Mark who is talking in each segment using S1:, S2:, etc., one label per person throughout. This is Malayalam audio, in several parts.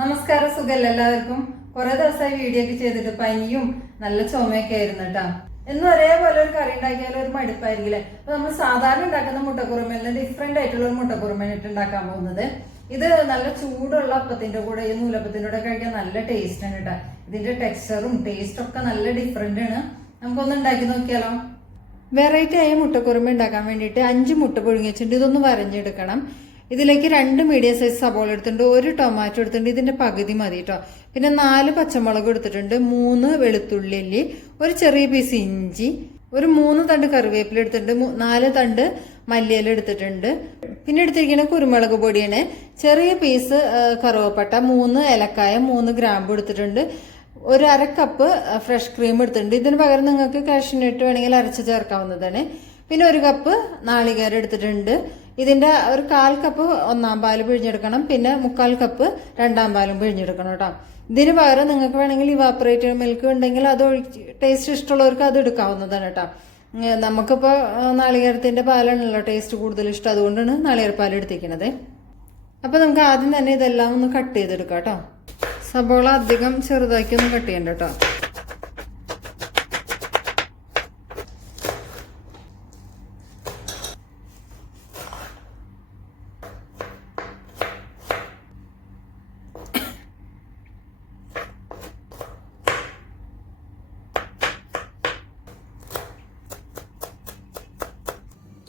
S1: നമസ്കാരം സുഖല്ല എല്ലാവർക്കും? കുറെ ദിവസമായി വീഡിയോ ഒക്കെ ചെയ്തിട്ട് പനിയും നല്ല ചുമയൊക്കെ ആയിരുന്നു കേട്ടാ എന്നും ഒരേപോലെ ഒരു കറി ഉണ്ടാക്കിയാൽ ഒരു മടുപ്പായിരിക്കില്ലേ? അപ്പൊ നമ്മൾ സാധാരണ ഉണ്ടാക്കുന്ന മുട്ടക്കുറുമലിന് ഡിഫറെന്റ് ആയിട്ടുള്ള ഒരു മുട്ടക്കുറുമലിട്ട് ഉണ്ടാക്കാൻ പോകുന്നത്. ഇത് നല്ല ചൂടുള്ള അപ്പത്തിന്റെ കൂടെ ഈ നൂലപ്പത്തിന്റെ കൂടെ കഴിക്കാൻ നല്ല ടേസ്റ്റ് ആണ് കേട്ടാ ഇതിന്റെ ടെക്സ്ചറും ടേസ്റ്റും ഒക്കെ നല്ല ഡിഫറെന്റ് ആണ്. നമുക്കൊന്ന് ഉണ്ടാക്കി നോക്കിയാലോ? വെറൈറ്റി ആയ മുട്ടക്കുറുമ ഉണ്ടാക്കാൻ വേണ്ടിയിട്ട് അഞ്ച് മുട്ട പുഴുങ്ങി വെച്ചിട്ടുണ്ട് ഇതൊന്ന് വരഞ്ഞെടുക്കണം. ഇതിലേക്ക് രണ്ട് മീഡിയം സൈസ് സബോള എടുത്തിട്ടുണ്ട് ഒരു ടൊമാറ്റോ എടുത്തിട്ടുണ്ട് ഇതിന്റെ പകുതി മതി കേട്ടോ പിന്നെ നാല് പച്ചമുളക് എടുത്തിട്ടുണ്ട് മൂന്ന് വെളുത്തുള്ളി അല്ലി ഒരു ചെറിയ പീസ് ഇഞ്ചി ഒരു മൂന്ന് തണ്ട് കറിവേപ്പില എടുത്തിട്ടുണ്ട് നാല് തണ്ട് മല്ലിയില എടുത്തിട്ടുണ്ട്. പിന്നെ എടുത്തിരിക്കുന്ന കുരുമുളക് പൊടിയാണ്. ചെറിയ പീസ് കറുവപ്പട്ട മൂന്ന് ഏലക്കായ മൂന്ന് ഗ്രാമ്പ് എടുത്തിട്ടുണ്ട്. ഒരു അര കപ്പ് ഫ്രഷ് ക്രീം എടുത്തിട്ടുണ്ട്. ഇതിന് പകരം നിങ്ങൾക്ക് കാഷ്യൂനട്ട് വേണമെങ്കിൽ അരച്ച് ചേർക്കാവുന്നതാണ്. പിന്നെ ഒരു കപ്പ് നാളികേരം എടുത്തിട്ടുണ്ട്. ഇതിന്റെ ഒരു കാൽ കപ്പ് ഒന്നാം പാൽ പിഴിഞ്ഞെടുക്കണം. പിന്നെ മുക്കാൽ കപ്പ് രണ്ടാം പാലും പിഴിഞ്ഞെടുക്കണം കേട്ടോ. ഇതിന് പകരം നിങ്ങൾക്ക് വേണമെങ്കിൽ ഇവാപ്പറേറ്റഡ് മിൽക്ക് ഉണ്ടെങ്കിൽ അത് ടേസ്റ്റ് ഇഷ്ടമുള്ളവർക്ക് അത് എടുക്കാവുന്നതാണ് കേട്ടോ. നമുക്കിപ്പോൾ നാളികേരത്തിന്റെ പാലാണല്ലോ ടേസ്റ്റ് കൂടുതൽ ഇഷ്ടം. അതുകൊണ്ടാണ് നാളികേരപ്പാൽ എടുത്തിരിക്കുന്നത് അപ്പൊ നമുക്ക് ആദ്യം തന്നെ ഇതെല്ലാം ഒന്ന് കട്ട് ചെയ്തെടുക്കാം കേട്ടോ. സബോള അധികം ചെറുതാക്കി ഒന്ന് കട്ട് ചെയ്യണ്ട കേട്ടോ.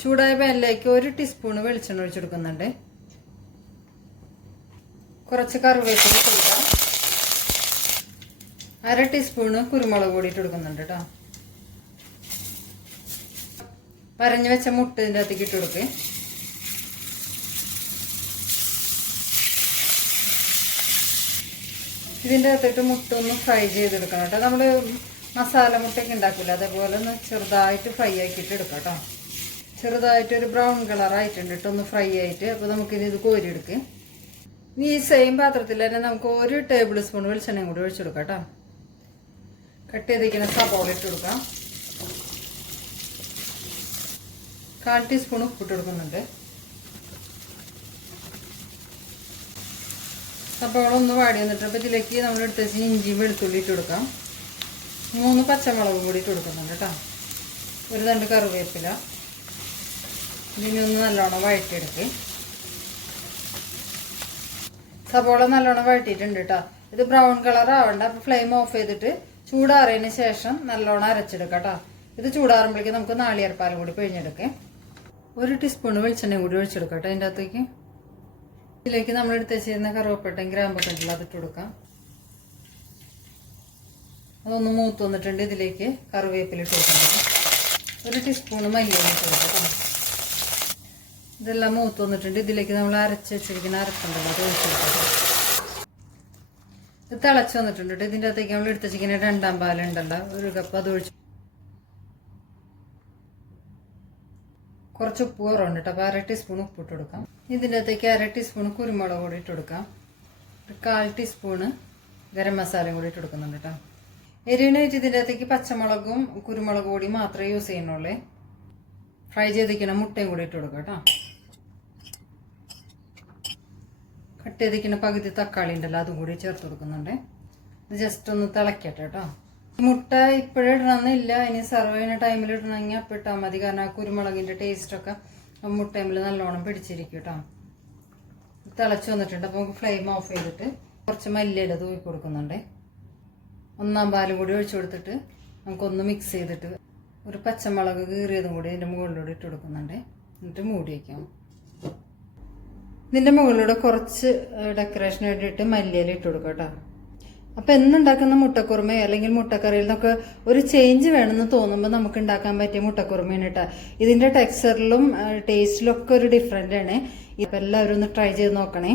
S1: ചൂടായ പാനിലേക്ക് ഒരു ടീസ്പൂൺ വെളിച്ചെണ്ണ ഒഴിച്ചെടുക്കുന്നുണ്ട് കുറച്ച് കറിവേപ്പില കൊടുക്കാം. അര ടീസ്പൂണ് കുരുമുളക് പൊടി ഇട്ട് കൊടുക്കുന്നുണ്ട് കേട്ടോ. പരഞ്ഞു വെച്ച മുട്ട ഇതിന്റെ അകത്തേക്ക് ഇട്ട് ഇതിന്റെ അകത്തിട്ട് മുട്ട ഒന്ന് ഫ്രൈ ചെയ്തെടുക്കണം കേട്ടോ. നമ്മൾ മസാല മുട്ടയൊക്കെ ഉണ്ടാക്കില്ല അതേപോലെ ഒന്ന് ചെറുതായിട്ട് ഫ്രൈ ആക്കിയിട്ട് എടുക്കാം കേട്ടോ. ചെറുതായിട്ട് ഒരു ബ്രൗൺ കളറായിട്ടുണ്ട് കേട്ടോ ഒന്ന് ഫ്രൈ ആയിട്ട്. അപ്പോൾ നമുക്കിനി ഇത് കോരിയെടുക്കുക ഇനി ഈ സെയിം പാത്രത്തിൽ തന്നെ നമുക്ക് ഒരു ടേബിൾ സ്പൂൺ വെളിച്ചെണ്ണയും കൂടി ഒഴിച്ചു കൊടുക്കാം കേട്ടോ കട്ട് ചെയ്തിരിക്കുന്ന സബോള ഇട്ട് കൊടുക്കാം. കാൽ ടീസ്പൂൺ ഉപ്പിട്ട് കൊടുക്കുന്നുണ്ട്. സബോള ഒന്ന് വാടി വന്നിട്ട് അപ്പോൾ ഇതിലേക്ക് നമ്മൾ എടുത്ത് വെച്ച് ഇഞ്ചിയും വെളുത്തുള്ളി ഇട്ട് കൊടുക്കാം. മൂന്ന് പച്ചമുളകും കൂടി ഇട്ട് കൊടുക്കുന്നുണ്ട് കേട്ടോ ഒരു രണ്ട് കറിവേപ്പില. ഇതിനെ ഒന്ന് നല്ലോണം വഴറ്റിയെടുക്ക്. സബോള നല്ലോണം വഴറ്റിയിട്ടുണ്ട് കേട്ടോ ഇത് ബ്രൗൺ കളർ ആവണ്ട. അപ്പൊ ഫ്ലെയിം ഓഫ് ചെയ്തിട്ട് ചൂടാറിയതിന് ശേഷം നല്ലോണം അരച്ചെടുക്കാം ഇത് ചൂടാറുമ്പോഴേക്കും നമുക്ക് നാളികേരപ്പാലും കൂടി പിഴിഞ്ഞെടുക്കേ. ഒരു ടീസ്പൂൺ വെളിച്ചെണ്ണ കൂടി ഒഴിച്ചെടുക്കാം കേട്ടോ അതിന്റെ അകത്തേക്ക്. ഇതിലേക്ക് നമ്മൾ എടുത്ത് വെച്ചിരുന്ന കറുവപ്പട്ടയും ഗ്രാമ്പൊക്കെ അതിട്ട് കൊടുക്കാം. അതൊന്ന് മൂത്ത് വന്നിട്ടുണ്ട് ഇതിലേക്ക് കറിവേപ്പിലിട്ട് കൊടുക്കുന്നത് ഒരു ടീസ്പൂൺ മല്ലിയില ഇട്ട് കൊടുക്കാം ഇതെല്ലാം മൂത്ത് വന്നിട്ടുണ്ട്. ഇതിലേക്ക് നമ്മൾ അരച്ച് വെച്ചിരിക്കുന്ന അരപ്പുണ്ടല്ലോ ഇത് തിളച്ച് വന്നിട്ടുണ്ട് കേട്ടോ. ഇതിന്റെ അകത്തേക്ക് നമ്മൾ എടുത്ത് വെച്ചിരിക്കുന്ന രണ്ടാം പാലുണ്ടല്ലോ ഒരു കപ്പ് അത് ഒഴിച്ച്. കുറച്ച് ഉപ്പ് കുറവുണ്ട് കേട്ടോ അപ്പോൾ അര ടീസ്പൂൺ ഉപ്പ് ഇട്ട് കൊടുക്കാം. ഇതിന്റെ അകത്തേക്ക് അര ടീസ്പൂൺ കുരുമുളക് കൂടി ഇട്ട് കൊടുക്കാം. ഒരു കാൽ ടീസ്പൂണ് ഗരം മസാലയും കൂടി ഇട്ട് കൊടുക്കുന്നുണ്ട് കേട്ടോ. എരിവിനായിട്ട് ഇതിന്റെ അകത്തേക്ക് പച്ചമുളകും കുരുമുളക് കൂടി മാത്രമേ യൂസ് ചെയ്യുന്നുള്ളൂ. ഫ്രൈ ചെയ്തിരിക്കുന്ന മുട്ടയും കൂടി ഇട്ട് കൊടുക്കാം കേട്ടോ. കട്ട് ചെയ്തിരിക്കുന്ന പകുതി തക്കാളി ഉണ്ടല്ലോ അതും കൂടി ചേർത്ത് കൊടുക്കുന്നുണ്ട്. ഇത് ജസ്റ്റ് ഒന്ന് തിളക്കട്ടെ കേട്ടോ. മുട്ട ഇപ്പോഴിടണമെന്നില്ല ഇനി സെർവ് ചെയ്യുന്ന ടൈമിൽ ഇടണമെങ്കിൽ അപ്പം ഇട്ടാൽ മതി. കാരണം ആ കുരുമുളകിന്റെ ടേസ്റ്റൊക്കെ മുട്ടയിൽ നല്ലോണം പിടിച്ചിരിക്കും കേട്ടോ. തിളച്ച് വന്നിട്ടുണ്ട്. അപ്പോൾ നമുക്ക് ഫ്ലെയിം ഓഫ് ചെയ്തിട്ട് കുറച്ച് മല്ലിയില തൂക്കി കൊടുക്കുന്നുണ്ട്. ഒന്നാം പാലും കൂടി ഒഴിച്ചു കൊടുത്തിട്ട് നമുക്കൊന്ന് മിക്സ് ചെയ്തിട്ട് ഒരു പച്ചമുളക് കീറിയതും കൂടി ഇതിന്റെ മുകളിലൂടെ ഇട്ട് കൊടുക്കുന്നുണ്ട്. എന്നിട്ട് മൂടി വയ്ക്കാം ഇതിന്റെ മുകളിലൂടെ കുറച്ച് ഡെക്കറേഷൻ വേണ്ടിയിട്ട് മല്ലിയില ഇട്ട് കൊടുക്കുക കേട്ടോ. അപ്പോൾ എന്നുണ്ടാക്കുന്ന മുട്ടക്കുറുമ അല്ലെങ്കിൽ മുട്ടക്കറിയിൽ നിന്നൊക്കെ ഒരു ചേഞ്ച് വേണമെന്ന് തോന്നുമ്പോൾ നമുക്ക് ഉണ്ടാക്കാൻ പറ്റിയ മുട്ടക്കുറുമയാണ് കേട്ടോ. ഇതിന്റെ ടെക്സ്ചറിലും ടേസ്റ്റിലും ഒക്കെ ഒരു ഡിഫറെന്റ് ആണ്. ഇപ്പം എല്ലാവരും ഒന്ന് ട്രൈ ചെയ്ത് നോക്കണേ.